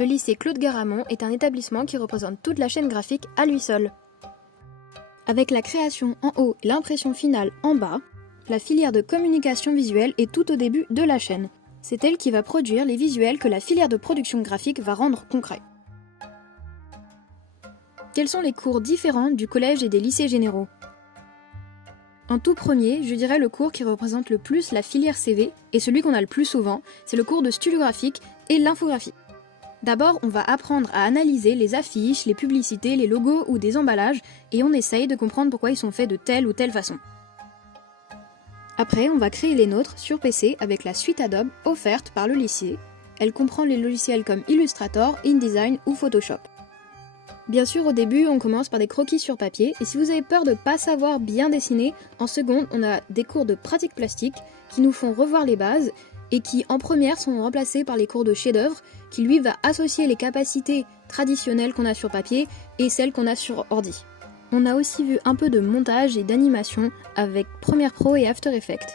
Le lycée Claude Garamond est un établissement qui représente toute la chaîne graphique à lui seul. Avec la création en haut et l'impression finale en bas, la filière de communication visuelle est tout au début de la chaîne. C'est elle qui va produire les visuels que la filière de production graphique va rendre concrets. Quels sont les cours différents du collège et des lycées généraux ? En tout premier, je dirais le cours qui représente le plus la filière CV et celui qu'on a le plus souvent, c'est le cours de studio graphique et l'infographie. D'abord, on va apprendre à analyser les affiches, les publicités, les logos ou des emballages et on essaye de comprendre pourquoi ils sont faits de telle ou telle façon. Après, on va créer les nôtres sur PC avec la suite Adobe offerte par le lycée. Elle comprend les logiciels comme Illustrator, InDesign ou Photoshop. Bien sûr, au début, on commence par des croquis sur papier, et si vous avez peur de ne pas savoir bien dessiner, en seconde, on a des cours de pratique plastique qui nous font revoir les bases, et qui, en première, sont remplacés par les cours de chef-d'œuvre, qui lui va associer les capacités traditionnelles qu'on a sur papier et celles qu'on a sur ordi. On a aussi vu un peu de montage et d'animation avec Premiere Pro et After Effects.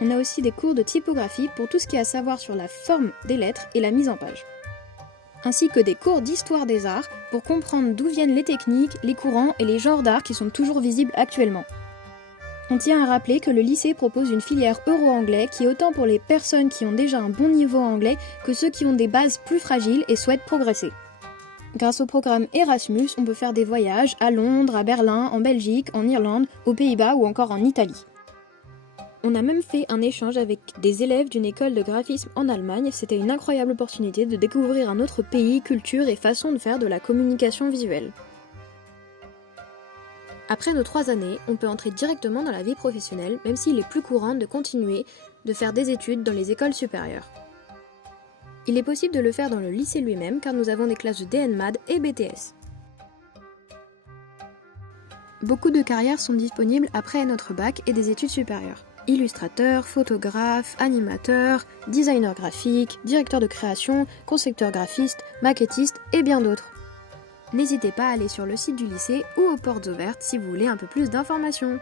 On a aussi des cours de typographie pour tout ce qui est à savoir sur la forme des lettres et la mise en page. Ainsi que des cours d'histoire des arts pour comprendre d'où viennent les techniques, les courants et les genres d'art qui sont toujours visibles actuellement. On tient à rappeler que le lycée propose une filière euro-anglais qui est autant pour les personnes qui ont déjà un bon niveau en anglais que ceux qui ont des bases plus fragiles et souhaitent progresser. Grâce au programme Erasmus, on peut faire des voyages à Londres, à Berlin, en Belgique, en Irlande, aux Pays-Bas ou encore en Italie. On a même fait un échange avec des élèves d'une école de graphisme en Allemagne. C'était une incroyable opportunité de découvrir un autre pays, culture et façon de faire de la communication visuelle. Après nos 3 années, on peut entrer directement dans la vie professionnelle, même s'il est plus courant de continuer de faire des études dans les écoles supérieures. Il est possible de le faire dans le lycée lui-même car nous avons des classes de DNMAD et BTS. Beaucoup de carrières sont disponibles après notre bac et des études supérieures. Illustrateur, photographe, animateur, designer graphique, directeur de création, concepteur graphiste, maquettiste et bien d'autres. N'hésitez pas à aller sur le site du lycée ou aux portes ouvertes si vous voulez un peu plus d'informations.